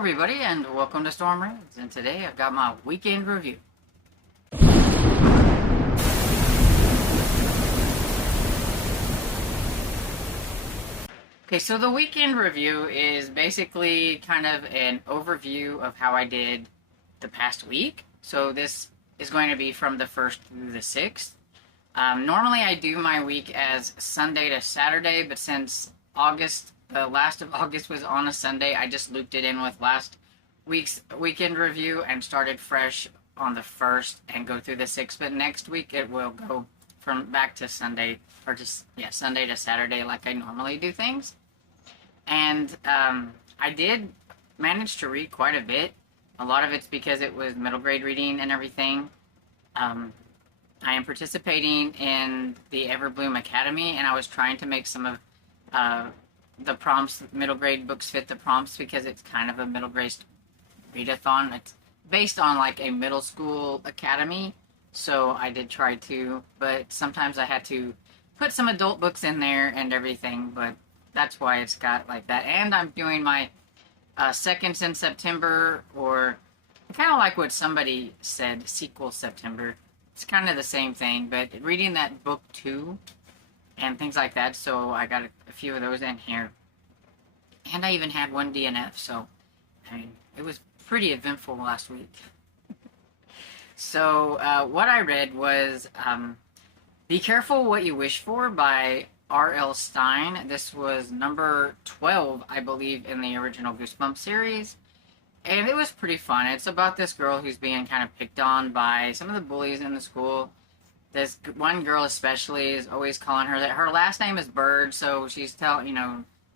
everybody, and welcome to Storm Raids. And today I've got my weekend review. Okay, so the weekend review is basically kind of an overview of how I did the past week. So this is going to be from the 1st through the 6th. Normally I do my week as Sunday to Saturday, but since the last of August was on a Sunday, I just looped it in with last week's weekend review and started fresh on the 1st and go through the 6th. But next week it will go from back to Sunday, or just, Sunday to Saturday like I normally do things. And I did manage to read quite a bit. A lot of it's because it was middle grade reading and everything. I am participating in the Everbloom Academy, and I was trying to make some of the prompts, middle grade books fit the prompts, because it's kind of a middle grade readathon. It's based on like a middle school academy, so I did try to, but sometimes I had to put some adult books in there and everything, but that's why it's got like that. And I'm doing my seconds in September, or kind of like what somebody said, sequel September. It's kind of the same thing, but reading that book too and things like that. So I got a few of those in here, and I even had one DNF. So I mean, it was pretty eventful last week. So what I read was Be Careful What You Wish For by R.L. Stine. This was number 12, I believe, in the original Goosebumps series. And it was pretty fun. It's about this girl who's being kind of picked on by some of the bullies in the school. This one girl especially is always calling her that her last name is Bird, so she's telling,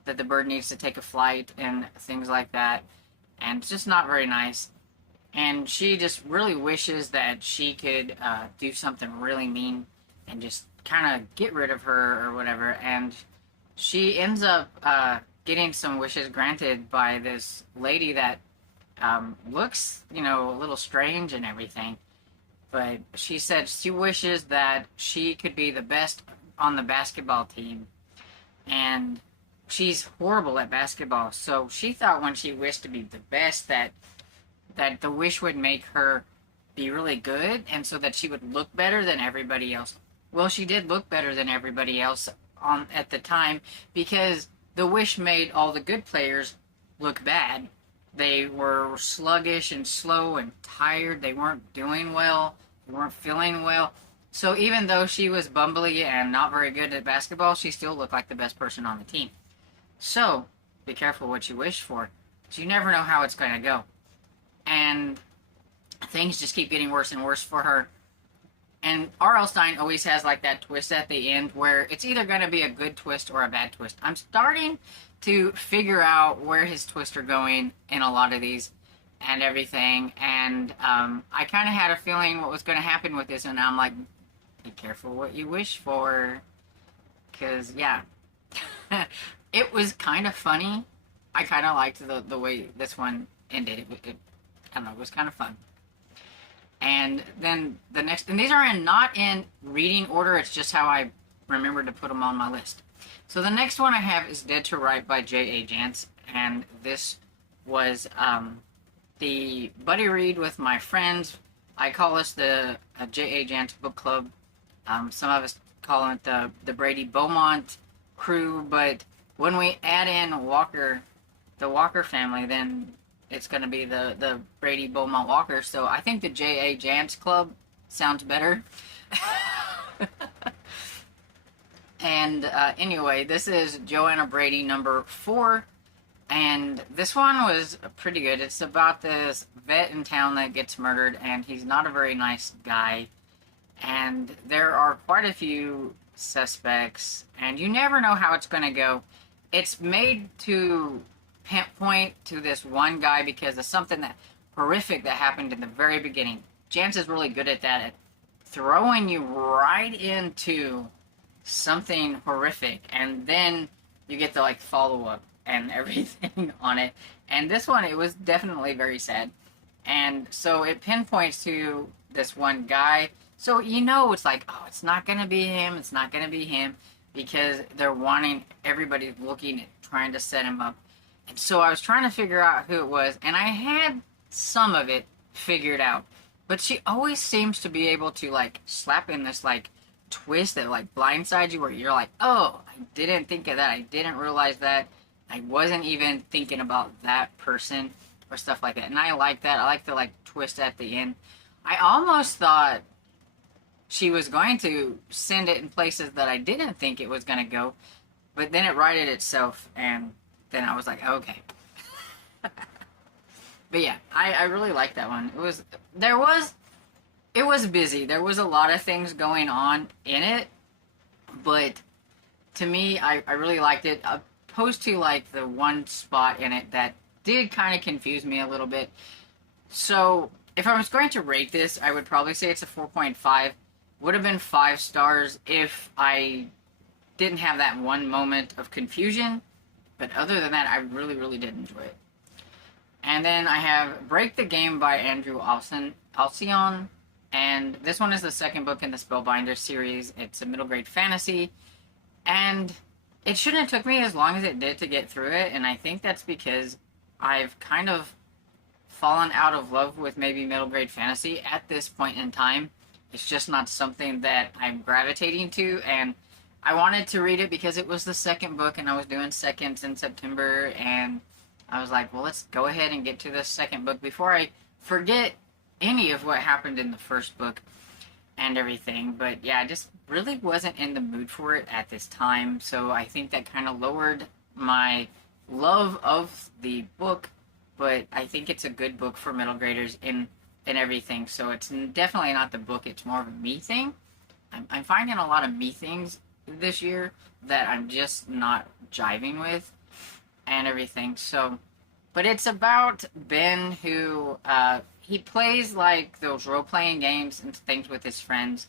that the bird needs to take a flight and things like that. And it's just not very nice. And she just really wishes that she could do something really mean and just kind of get rid of her or whatever. And she ends up getting some wishes granted by this lady that looks, a little strange and everything. But she said she wishes that she could be the best on the basketball team. And she's horrible at basketball. So she thought when she wished to be the best that the wish would make her be really good, and so that she would look better than everybody else. Well, she did look better than everybody else at the time, because the wish made all the good players look bad. They were sluggish and slow and tired. They weren't doing well. They weren't feeling well. So even though she was bumbly and not very good at basketball, she still looked like the best person on the team. So be careful what you wish for, because you never know how it's going to go. And things just keep getting worse and worse for her. And R.L. Stine always has like that twist at the end where it's either going to be a good twist or a bad twist. I'm starting to figure out where his twists are going in a lot of these and everything. And I kind of had a feeling what was going to happen with this, and I'm like, be careful what you wish for. Because, yeah, it was kind of funny. I kind of liked the way this one ended. I don't know, it was kind of fun. And then the next, and these are not in reading order, it's just how I remembered to put them on my list. So the next one I have is Dead to Right by J.A. Jance, and this was the buddy read with my friends. I call this the J.A. Jance Book Club. Some of us call it the Brady Beaumont crew, but when we add in Walker, the Walker family, then it's going to be the Brady Beaumont Walker. So I think the J.A. Jance Club sounds better. And anyway, this is Joanna Brady number 4. And this one was pretty good. It's about this vet in town that gets murdered, and he's not a very nice guy. And there are quite a few suspects, and you never know how it's going to go. It's made to point to this one guy because of something that horrific that happened in the very beginning. Jance is really good at that, at throwing you right into something horrific, and then you get the follow up and everything on it. And this one, it was definitely very sad, and so it pinpoints to this one guy. So it's like, oh, it's not gonna be him, it's not gonna be him, because they're wanting, everybody's looking at trying to set him up. And so I was trying to figure out who it was, and I had some of it figured out. But she always seems to be able to, like, slap in this, like, twist that, like, blindsides you, where you're like, oh, I didn't think of that. I didn't realize that. I wasn't even thinking about that person or stuff like that. And I like that. I like the, like, twist at the end. I almost thought she was going to send it in places that I didn't think it was going to go. But then it righted itself, and then I was like, okay. But yeah, I really liked that one. It was busy. There was a lot of things going on in it, but to me, I really liked it. Opposed to, like, the one spot in it that did kind of confuse me a little bit. So if I was going to rate this, I would probably say it's a 4.5. Would have been 5 stars if I didn't have that one moment of confusion. But other than that, I really, really did enjoy it. And then I have Break the Game by Andrew Alcyon. And this one is the second book in the Spellbinder series. It's a middle grade fantasy. And it shouldn't have took me as long as it did to get through it. And I think that's because I've kind of fallen out of love with maybe middle grade fantasy at this point in time. It's just not something that I'm gravitating to. And I wanted to read it because it was the second book, and I was doing seconds in September, and I was like, well, let's go ahead and get to the second book before I forget any of what happened in the first book and everything. But yeah, I just really wasn't in the mood for it at this time, so I think that kind of lowered my love of the book, but I think it's a good book for middle graders in everything, so it's definitely not the book, it's more of a me thing. I'm finding a lot of me things this year that I'm just not jiving with and everything. So, but it's about Ben, who he plays like those role-playing games and things with his friends,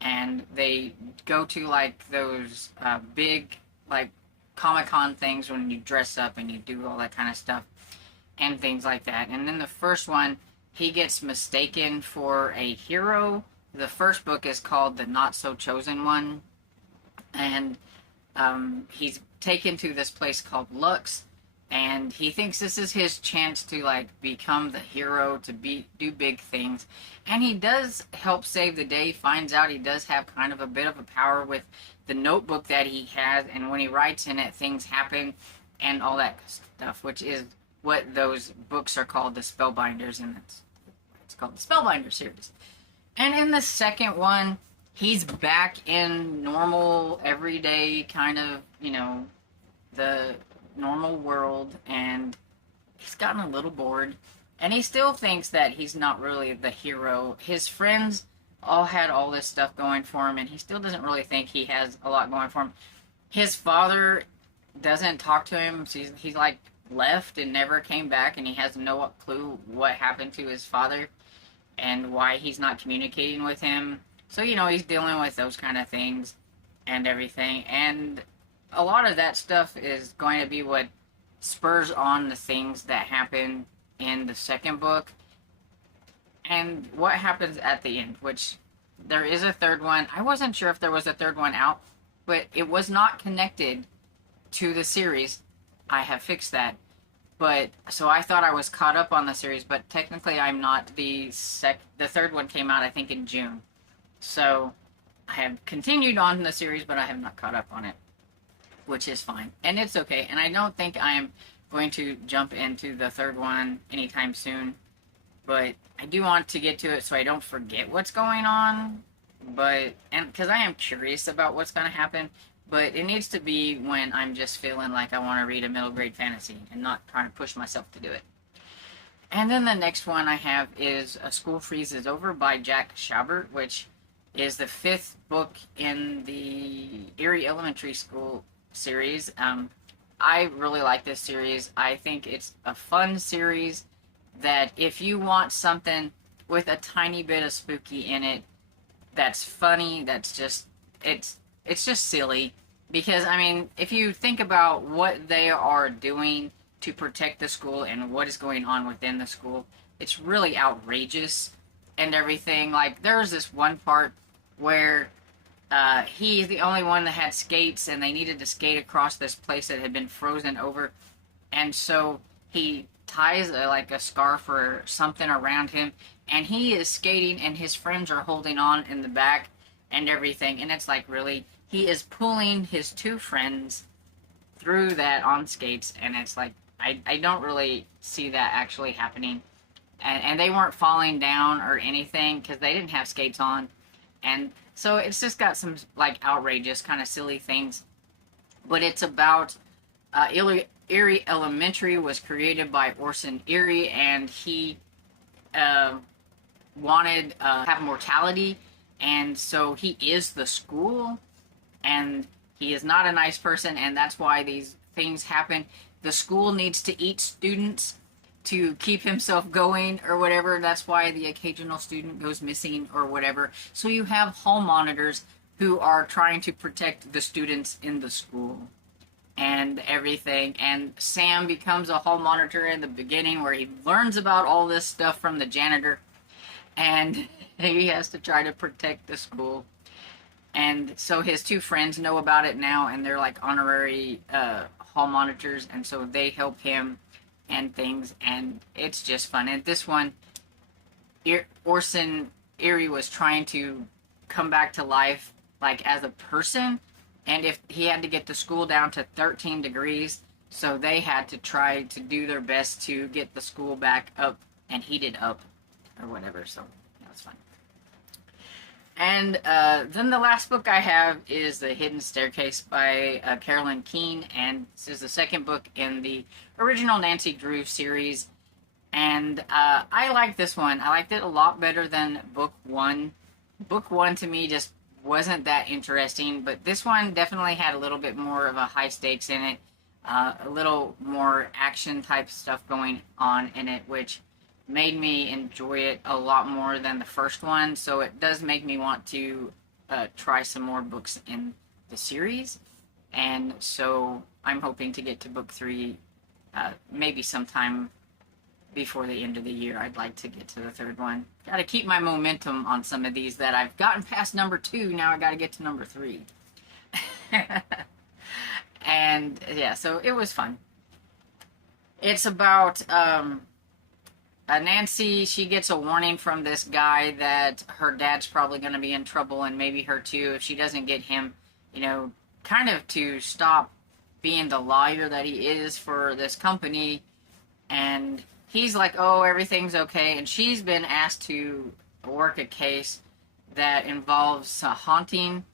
and they go to like those big like Comic-Con things when you dress up and you do all that kind of stuff and things like that. And then the first one, he gets mistaken for a hero. The first book is called The Not So Chosen One, and he's taken to this place called Lux, and he thinks this is his chance to like become the hero, to do big things, and he does help save the day. He finds out he does have kind of a bit of a power with the notebook that he has, and when he writes in it, things happen and all that stuff, which is what those books are called, the Spellbinders, and it's called the Spellbinder series. And in the second one, he's back in normal, everyday kind of, the normal world, and he's gotten a little bored, and he still thinks that he's not really the hero. His friends all had all this stuff going for him, and he still doesn't really think he has a lot going for him. His father doesn't talk to him. So he's like left and never came back, and he has no clue what happened to his father and why he's not communicating with him. So, he's dealing with those kind of things and everything. And a lot of that stuff is going to be what spurs on the things that happen in the second book. And what happens at the end, which there is a third one. I wasn't sure if there was a third one out, but it was not connected to the series. I have fixed that. But, so I thought I was caught up on the series, but technically I'm not. The third one came out, I think, in June. So, I have continued on the series, but I have not caught up on it, which is fine. And it's okay. And I don't think I'm going to jump into the third one anytime soon. But I do want to get to it so I don't forget what's going on. And because I am curious about what's going to happen. But it needs to be when I'm just feeling like I want to read a middle grade fantasy and not trying to push myself to do it. And then the next one I have is A School Freezes Over by Jack Schaubert, which is the 5th book in the Erie Elementary School series. I really like this series. I think it's a fun series that if you want something with a tiny bit of spooky in it, that's funny, that's just, it's just silly. Because, if you think about what they are doing to protect the school and what is going on within the school, it's really outrageous and everything. Like, there's this one part where he's the only one that had skates, and they needed to skate across this place that had been frozen over. and so he ties like a scarf or something around him, and he is skating, and his friends are holding on in the back and everything, and it's like, really, he is pulling his two friends through that on skates, and it's like, I don't really see that actually happening. And they weren't falling down or anything because they didn't have skates on. And so it's just got some like outrageous kind of silly things. But it's about Erie Elementary was created by Orson Erie, and he uh, wanted have mortality, and so he is the school, and he is not a nice person, and that's why these things happen. The school needs to eat students to keep himself going or whatever. That's why the occasional student goes missing or whatever. So you have hall monitors who are trying to protect the students in the school and everything. And Sam becomes a hall monitor in the beginning, where he learns about all this stuff from the janitor, and he has to try to protect the school. And so his two friends know about it now, and they're like honorary hall monitors, and so they help him and things, and it's just fun. And this one, Orson Erie was trying to come back to life like as a person, and if he had to get the school down to 13 degrees, so they had to try to do their best to get the school back up and heated up or whatever. So that was fun. And then the last book I have is The Hidden Staircase by Carolyn Keene, and this is the second book in the original Nancy Drew series. And I like this one. I liked it a lot better than book one. Book one to me just wasn't that interesting, but this one definitely had a little bit more of a high stakes in it, a little more action type stuff going on in it, which made me enjoy it a lot more than the first one. So it does make me want to try some more books in the series, and so I'm hoping to get to book 3 maybe sometime before the end of the year. I'd like to get to the third one. Got to keep my momentum on some of these that I've gotten past number 2. Now I got to get to number 3. And yeah, so it was fun. It's about Nancy. She gets a warning from this guy that her dad's probably going to be in trouble, and maybe her too, if she doesn't get him, kind of to stop being the lawyer that he is for this company. And he's like, oh, everything's okay. And she's been asked to work a case that involves haunting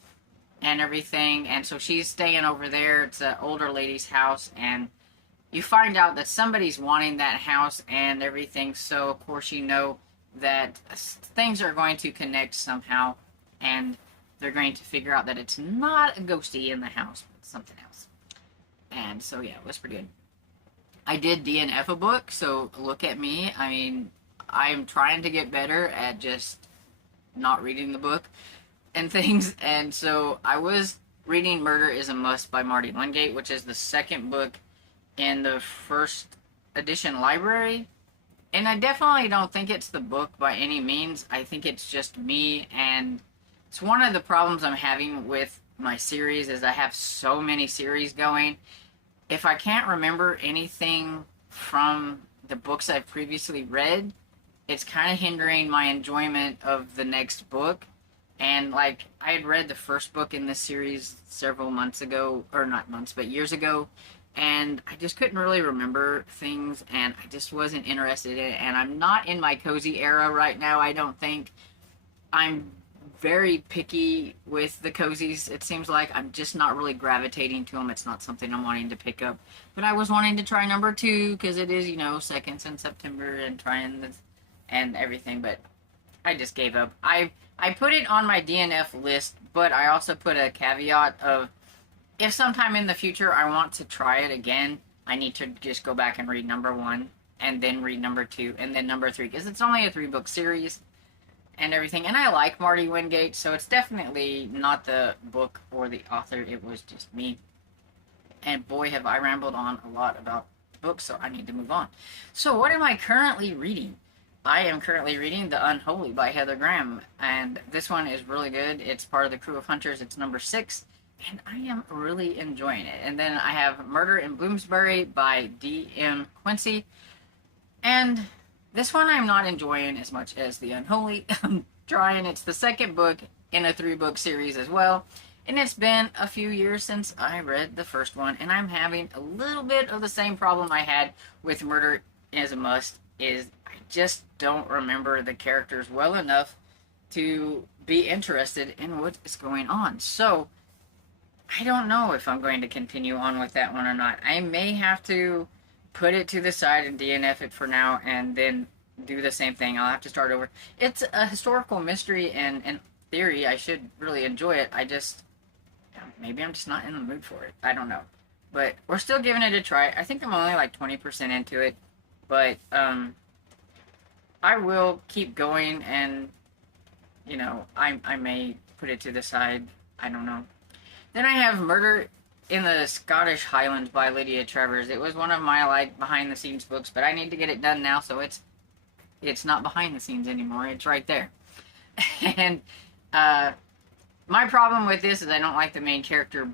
and everything. And so she's staying over there. It's an older lady's house. And you find out that somebody's wanting that house and everything. So, of course, you know that things are going to connect somehow. And they're going to figure out that it's not a ghosty in the house, but something else. And so, yeah, it was pretty good. I did DNF a book, so look at me. I mean, I'm trying to get better at just not reading the book and things. And so I was reading Murder is a Must by Marty Wingate, which is the second book in the first edition library. And I definitely don't think it's the book by any means. I think it's just me, and it's one of the problems I'm having with my series is I have so many series going. If I can't remember anything from the books I've previously read, it's kind of hindering my enjoyment of the next book. And like, I had read the first book in this series several months ago, or not months, but years ago, and I just couldn't really remember things, and I just wasn't interested in it. And I'm not in my cozy era right now, I don't think. I'm very picky with the cozies. It seems like I'm just not really gravitating to them. It's not something I'm wanting to pick up. But I was wanting to try number 2 because it is, seconds in September and trying this and everything. But I just gave up. I put it on my DNF list, but I also put a caveat of if sometime in the future I want to try it again, I need to just go back and read number 1 and then read number 2 and then number 3 because it's only a 3-book series and everything. And I like Marty Wingate, so it's definitely not the book or the author. It was just me. And boy, have I rambled on a lot about books, so I need to move on. So what am I currently reading? I am currently reading The Unholy by Heather Graham, and this one is really good. It's part of the Crew of Hunters. It's number 6, and I am really enjoying it. And then I have Murder in Bloomsbury by D.M. Quincy, and this one I'm not enjoying as much as The Unholy. I'm trying. It's the second book in a 3-book series as well. And it's been a few years since I read the first one, and I'm having a little bit of the same problem I had with Murder is a Must, is I just don't remember the characters well enough to be interested in what is going on. So, I don't know if I'm going to continue on with that one or not. I may have to put it to the side and DNF it for now and then do the same thing. I'll have to start over. It's a historical mystery, and in theory, I should really enjoy it. I just, maybe I'm just not in the mood for it. I don't know. But we're still giving it a try. I think I'm only like 20% into it. But I will keep going, and, you know, I may put it to the side. I don't know. Then I have Murder in the Scottish Highlands by Lydia Travers. It was one of my, like, behind-the-scenes books, but I need to get it done now, so it's not behind the scenes anymore. It's right there. And my problem with this is I don't like the main character,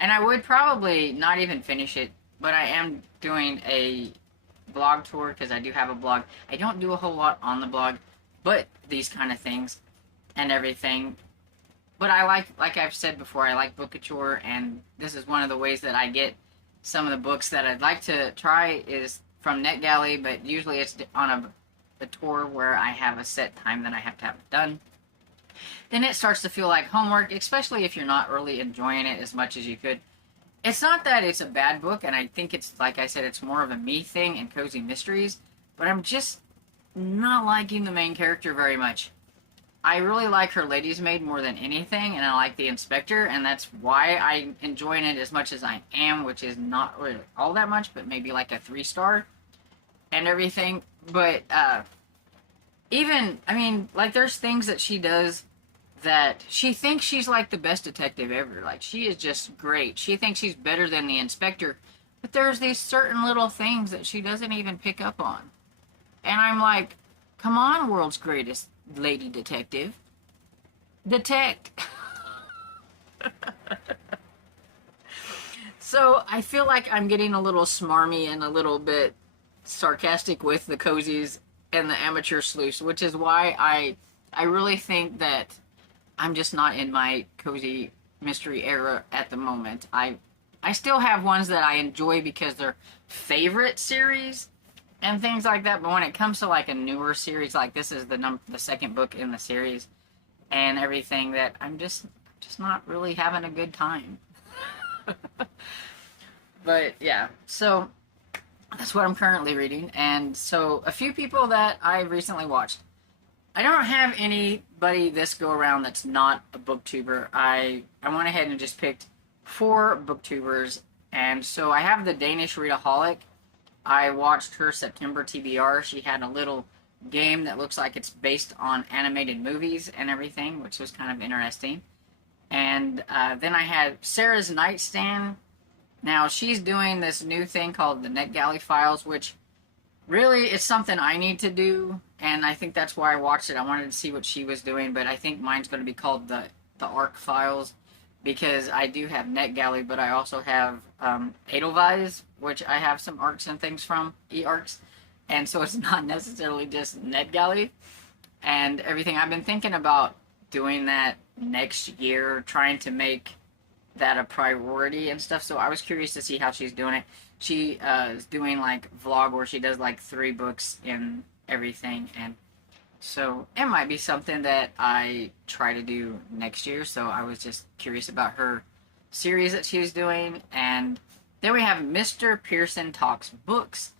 and I would probably not even finish it, but I am doing a blog tour, because I do have a blog. I don't do a whole lot on the blog, but these kind of things and everything. But I like I've said before, I like Bookouture, and this is one of the ways that I get some of the books that I'd like to try is from NetGalley, but usually it's on a tour where I have a set time that I have to have it done. Then it starts to feel like homework, especially if you're not really enjoying it as much as you could. It's not that it's a bad book, and I think it's, like I said, it's more of a me thing and cozy mysteries, but I'm just not liking the main character very much. I really like her lady's maid more than anything, and I like the inspector, and that's why I'm enjoying it as much as I am, which is not really all that much, but maybe like a 3-star and everything. But even, I mean, like, there's things that she does that she thinks she's like the best detective ever. Like, she is just great. She thinks she's better than the inspector, but there's these certain little things that she doesn't even pick up on. And I'm like, come on, world's greatest lady detective. Detect. So I feel like I'm getting a little smarmy and a little bit sarcastic with the cozies and the amateur sleuths, which is why I really think that I'm just not in my cozy mystery era at the moment. I still have ones that I enjoy because they're favorite series and things like that, but when it comes to like a newer series, like this is the second book in the series and everything, that I'm just not really having a good time. But yeah, so that's what I'm currently reading. And so a few people that I recently watched. I don't have anybody this go around that's not a booktuber. I went ahead and just picked 4 booktubers, and so I have the Danish Readaholic. I watched her September TBR. She had a little game that looks like it's based on animated movies and everything, which was kind of interesting. And then I had Sarah's Nightstand. Now, she's doing this new thing called the NetGalley Files, which really is something I need to do, and I think that's why I watched it. I wanted to see what she was doing, but I think mine's going to be called the ARC Files, because I do have NetGalley, but I also have Edelweiss, which I have some arcs and things from, e-arcs, and so it's not necessarily just NetGalley and everything. I've been thinking about doing that next year, trying to make that a priority and stuff, so I was curious to see how she's doing it. She is doing like vlog where she does like 3 books and everything, and so it might be something that I try to do next year. So I was just curious about her series that she was doing. And then we have Mr. Pearson Talks Books,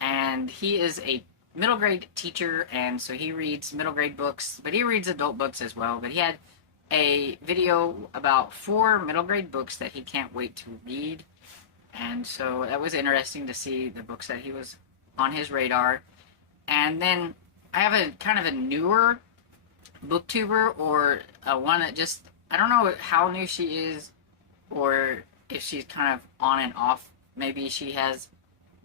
and he is a middle grade teacher, and so he reads middle grade books, but he reads adult books as well. But he had a video about 4 middle grade books that he can't wait to read, and so that was interesting to see the books that he was on his radar. And then I have a kind of a newer booktuber, or one that just, I don't know how new she is, or if she's kind of on and off. Maybe she has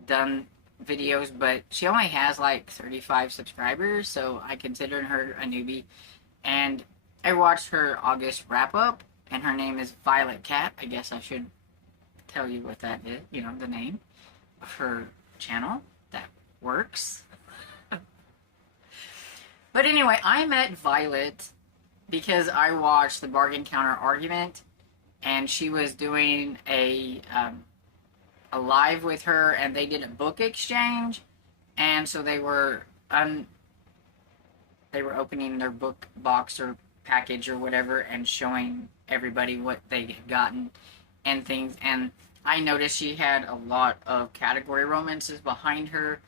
done videos, but she only has like 35 subscribers, so I consider her a newbie. And I watched her August wrap up, and her name is Violet Cat. I guess I should tell you what that is, you know, the name of her channel. That works. But anyway, I met Violet because I watched the Bargain Counter Argument, and she was doing a live with her, and they did a book exchange, and so they were opening their book box or package or whatever and showing everybody what they had gotten and things. And I noticed she had a lot of category romances behind her,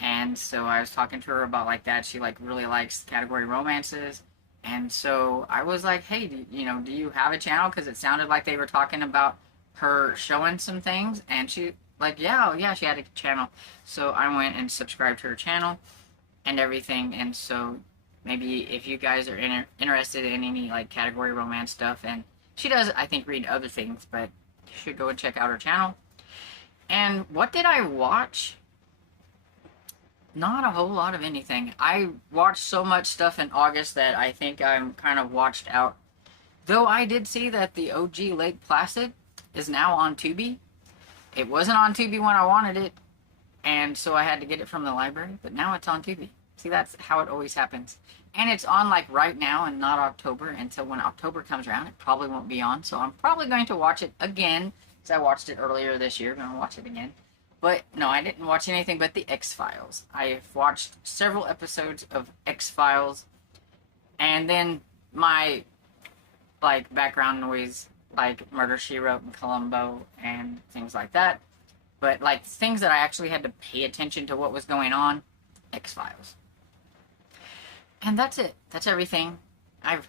and so I was talking to her about like that. She like really likes category romances, and so I was like, hey, do you have a channel? Because it sounded like they were talking about her showing some things, and she like, yeah, she had a channel. So I went and subscribed to her channel and everything. And so maybe if you guys are interested in any like category romance stuff, and she does, I think, read other things, but you should go and check out her channel. And what did I watch? Not a whole lot of anything. I watched so much stuff in August that I think I'm kind of watched out. Though I did see that the OG Lake Placid is now on Tubi. It wasn't on Tubi when I wanted it, and so I had to get it from the library, but now it's on Tubi. See, that's how it always happens. And it's on like right now and not October, and so when October comes around, it probably won't be on, so I'm probably going to watch it again, because I watched it earlier this year. I'm going to watch it again. But no, I didn't watch anything but the X-Files. I've watched several episodes of X-Files, and then my like background noise, like Murder, She Wrote and Columbo and things like that. But like things that I actually had to pay attention to what was going on, X-Files. And that's it. That's everything. I've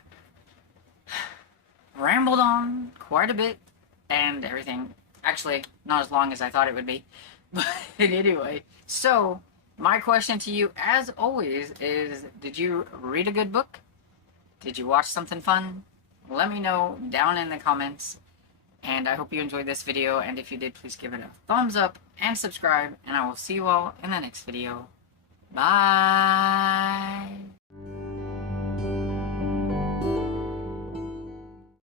rambled on quite a bit and everything. Actually, not as long as I thought it would be. But anyway, so my question to you, as always, is did you read a good book? Did you watch something fun? Let me know down in the comments. And I hope you enjoyed this video. And if you did, please give it a thumbs up and subscribe. And I will see you all in the next video. Bye.